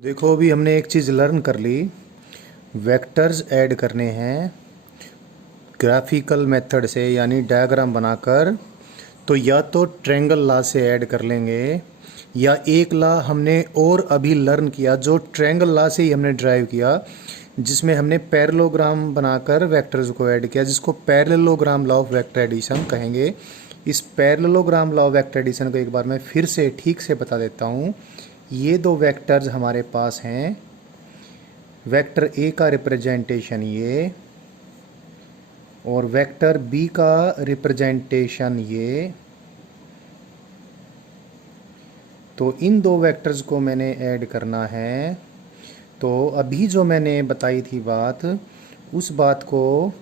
देखो अभी हमने एक चीज़ लर्न कर ली। वेक्टर्स ऐड करने हैं ग्राफिकल मेथड से, यानी डायग्राम बनाकर। तो या तो ट्रायंगल लॉ से ऐड कर लेंगे, या एक लॉ हमने और अभी लर्न किया जो ट्रायंगल लॉ से ही हमने ड्राइव किया, जिसमें हमने पैरेललोग्राम बनाकर वेक्टर्स को ऐड किया, जिसको parallelogram law of vector addition कहेंगे। इस parallelogram law of vector addition को एक बार मैं फिर से ठीक से बता देता हूँ। ये दो वेक्टर्स हमारे पास हैं। वेक्टर ए का रिप्रेजेंटेशन ये, और वेक्टर बी का रिप्रेजेंटेशन ये। तो इन दो वेक्टर्स को मैंने ऐड करना है। तो अभी जो मैंने बताई थी बात, उस बात को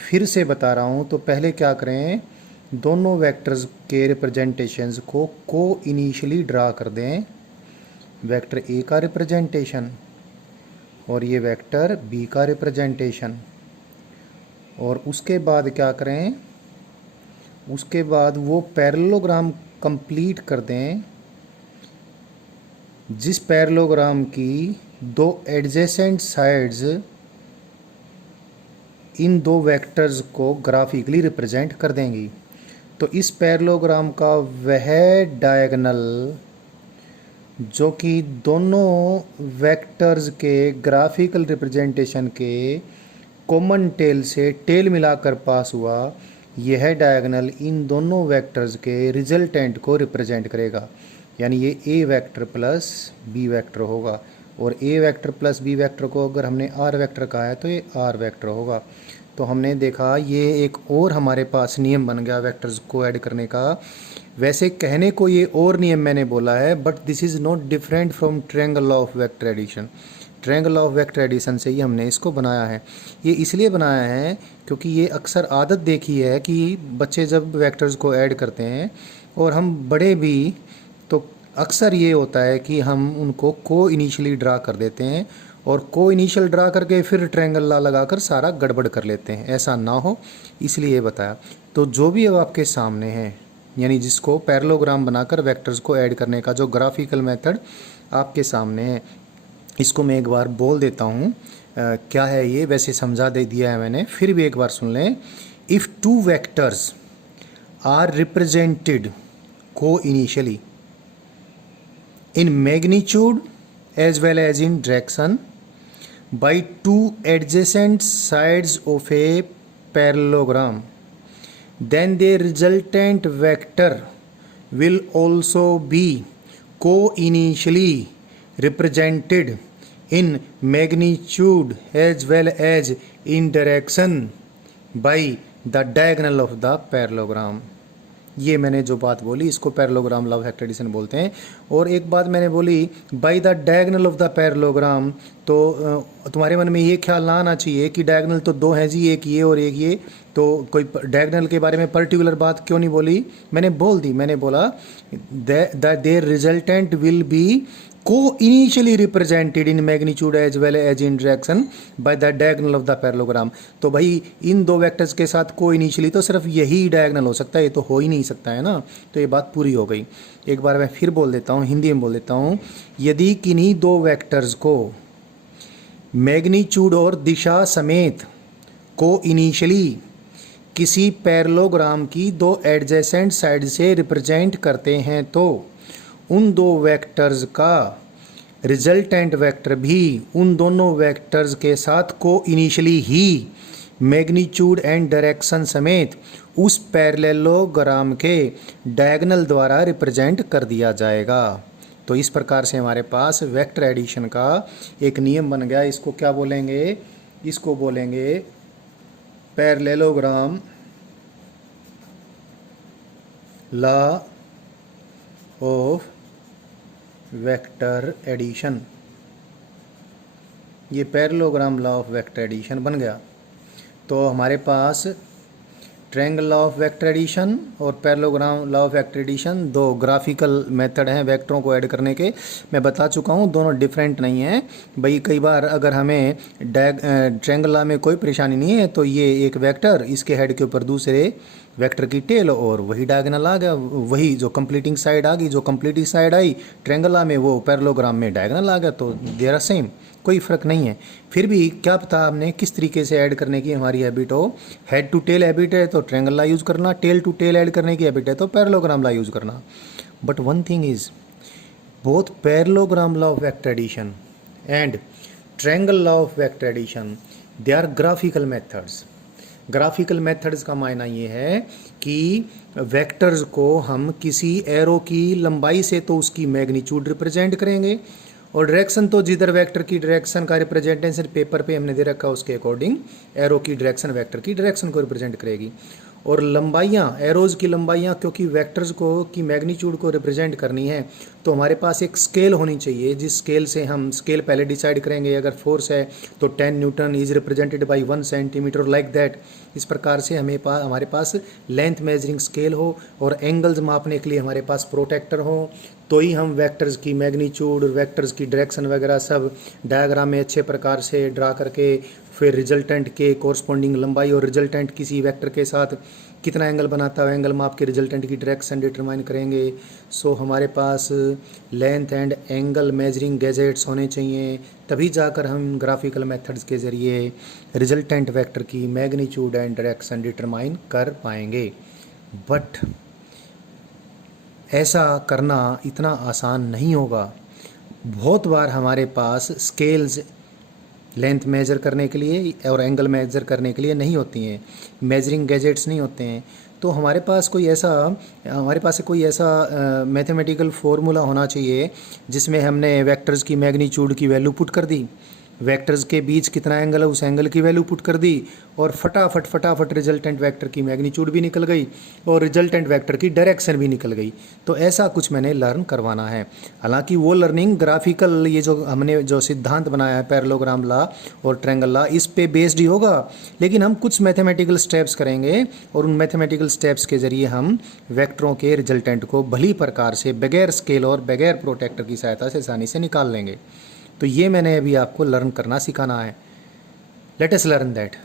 फिर से बता रहा हूँ। तो पहले क्या करें, दोनों वेक्टर्स के रिप्रेजेंटेशंस को इनिशियली ड्रा कर दें। वेक्टर ए का रिप्रेजेंटेशन और ये वेक्टर बी का रिप्रेजेंटेशन। और उसके बाद क्या करें, उसके बाद वो पैरेललोग्राम कंप्लीट कर दें, जिस पैरेललोग्राम की दो एडजेसेंट साइड्स इन दो वेक्टर्स को ग्राफिकली रिप्रेजेंट कर देंगी। तो इस पैरेललोग्राम का वह डायगोनल जो कि दोनों वेक्टर्स के ग्राफिकल रिप्रेजेंटेशन के कॉमन टेल से टेल मिलाकर पास हुआ, यह डायगोनल इन दोनों वेक्टर्स के रिजल्टेंट को रिप्रेजेंट करेगा। यानी ये ए वेक्टर प्लस बी वेक्टर होगा, और ए वेक्टर प्लस बी वेक्टर को अगर हमने आर वेक्टर कहा है तो ये आर वेक्टर होगा। तो हमने देखा ये एक और हमारे पास नियम बन गया वेक्टर्स को ऐड करने का। वैसे कहने को ये और नियम मैंने बोला है, but this is not different from triangle law of vector addition. Triangle law of vector addition से ही हमने इसको बनाया है। ये इसलिए बनाया है क्योंकि ये अक्सर आदत देखी है कि बच्चे जब वेक्टर्स को ऐड करते हैं, और हम बड़े भी, तो अक्सर ये होता है कि हम उनको को इनिशियली ड्रा कर देते हैं, और को इनिशियल ड्रा करके फिर ट्रायंगल लॉ लगाकर सारा गड़बड़ कर लेते हैं। ऐसा ना हो इसलिए बताया। तो जो भी अब आपके सामने है, यानी जिसको पैरेललोग्राम बनाकर वेक्टर्स को ऐड करने का जो ग्राफिकल मेथड आपके सामने है, इसको मैं एक बार बोल देता हूँ क्या है ये। वैसे समझा दे दिया है मैंने, फिर भी एक बार सुन लें। If two vectors are represented को initially in magnitude as well as in direction by two adjacent sides of a parallelogram, then the resultant vector will also be co-initially represented in magnitude as well as in direction by the diagonal of the parallelogram। ये मैंने जो बात बोली इसको parallelogram law of vector addition बोलते हैं। और एक बात मैंने बोली by the diagonal of the parallelogram, तो तुम्हारे मन में ये ख्याल ना आना चाहिए कि डायगोनल तो दो हैं जी, एक ये और एक ये, तो कोई डायगोनल के बारे में पर्टिकुलर बात क्यों नहीं बोली। मैंने बोल दी, मैंने बोला देयर रिजल्टेंट विल बी को initially represented in magnitude as well as in direction by the diagonal of the parallelogram. तो भाई इन दो वेक्टर्स के साथ को इनिशियली तो सिर्फ यही डायगोनल हो सकता है, ये तो हो ही नहीं सकता है ना। तो ये बात पूरी हो गई। एक बार मैं फिर बोल देता हूँ, हिंदी में बोल देता हूँ। यदि किन्हीं दो वेक्टर्स को मैग्नीट्यूड और दिशा समेत को इनिशियली किसी पैरेललोग्राम की दो एडजेसेंट साइड से रिप्रेजेंट करते हैं, तो उन दो वेक्टर्स का रिजल्टेंट वेक्टर भी उन दोनों वेक्टर्स के साथ को initially he magnitude and direction समेत उस पैरेललोग्राम के डायगोनल द्वारा रिप्रेजेंट कर दिया जाएगा। तो इस प्रकार से हमारे पास वेक्टर एडिशन का एक नियम बन गया। इसको क्या बोलेंगे, इसको बोलेंगे parallelogram law of vector addition. ये parallelogram law of vector addition बन गया। तो हमारे पास triangle law of vector addition और parallelogram law of vector addition दो ग्राफिकल मेथड हैं वेक्टरों को ऐड करने के। मैं बता चुका हूँ दोनों डिफरेंट नहीं हैं भाई। कई बार अगर हमें ट्रायंगल लॉ में कोई परेशानी नहीं है तो ये एक वेक्टर, इसके हेड के ऊपर दूसरे वेक्टर की टेल और वही डायगोनल आ गया, वही जो कंप्लीटिंग साइड आ गई, जो कंप्लीटिंग साइड आई ट्रायंगल में वो पैरेललोग्राम में डायगोनल आ गया, तो दे आर सेम, कोई फ़र्क नहीं है। फिर भी क्या पता हमने किस तरीके से ऐड करने की हमारी हैबिट हो, हेड टू टेल हैबिट है तो ट्रायंगल ला यूज़ करना, टेल टू टेल ऐड करने की हैबिट है तो पैरेललोग्राम ला यूज़ करना। But one thing is both parallelogram law of vector addition and triangle law of vector addition, they are graphical methods। Graphical methods का मायना ये है कि वेक्टर्स को हम किसी एरो की लंबाई से तो उसकी मैग्नीट्यूड रिप्रेजेंट करेंगे, और डायरेक्शन तो जिधर वेक्टर की डायरेक्शन का रिप्रेजेंटेशन पेपर पे हमने दे रखा है उसके अकॉर्डिंग एरो की डायरेक्शन वेक्टर की डायरेक्शन को रिप्रेजेंट करेगी। और लंबाइयाँ, एरोज़ की लंबाइयाँ क्योंकि वेक्टर्स को की मैग्नीट्यूड को रिप्रेजेंट करनी है तो हमारे पास एक स्केल होनी चाहिए, जिस स्केल से हम स्केल पहले डिसाइड करेंगे। अगर फोर्स है तो 10 Newton is represented by 1 centimetre, like that. इस प्रकार से हमारे पास लेंथ मेजरिंग स्केल हो और एंगल्स मापने के लिए हमारे पास प्रोटेक्टर हो, तो ही हम वेक्टर्स की मैग्नीट्यूड, वेक्टर्स की डायरेक्शन वगैरह सब डायग्राम में अच्छे प्रकार से ड्रा करके फिर रिजल्टेंट के कोरस्पॉन्डिंग लंबाई और रिजल्टेंट किसी वेक्टर के साथ कितना एंगल बनाता है एंगल माप के रिजल्टेंट की डायरेक्शन डिटरमाइन करेंगे। सो हमारे पास length and angle measuring gadgets होने चाहिए, तभी जाकर हम ग्राफिकल मेथड्स के ज़रिए रिजल्टेंट वेक्टर की मैग्नीट्यूड एंड डायरेक्शन डिटरमाइन कर पाएंगे। बट ऐसा करना इतना आसान नहीं होगा। बहुत बार हमारे पास स्केल्स लेंथ मेजर करने के लिए और एंगल मेजर करने के लिए नहीं होती हैं, मेजरिंग गैजेट्स नहीं होते हैं, तो हमारे पास कोई ऐसा मैथमेटिकल फार्मूला होना चाहिए जिसमें हमने वेक्टर्स की मैग्नीट्यूड की वैल्यू पुट कर दी, वेक्टर्स के बीच कितना एंगल है उस एंगल की वैल्यू पुट कर दी, और फटाफट रिजल्टेंट वेक्टर की मैग्नीट्यूड भी निकल गई और रिजल्टेंट वेक्टर की डायरेक्शन भी निकल गई। तो ऐसा कुछ मैंने लर्न करवाना है। हालांकि वो लर्निंग ग्राफिकल, ये जो हमने जो सिद्धांत बनाया है पैरेललोग्राम ला और ट्रायंगल ला, इस पे बेस्ड ही होगा, लेकिन हम कुछ मैथमेटिकल स्टेप्स करेंगे और उन मैथमेटिकल स्टेप्स के ज़रिए हम वेक्टरों के रिजल्टेंट को भली प्रकार से बगैर स्केल और बगैर प्रोटेक्टर की सहायता से आसानी से निकाल लेंगे। तो ये मैंने अभी आपको लर्न करना सिखाना है। Let us learn that.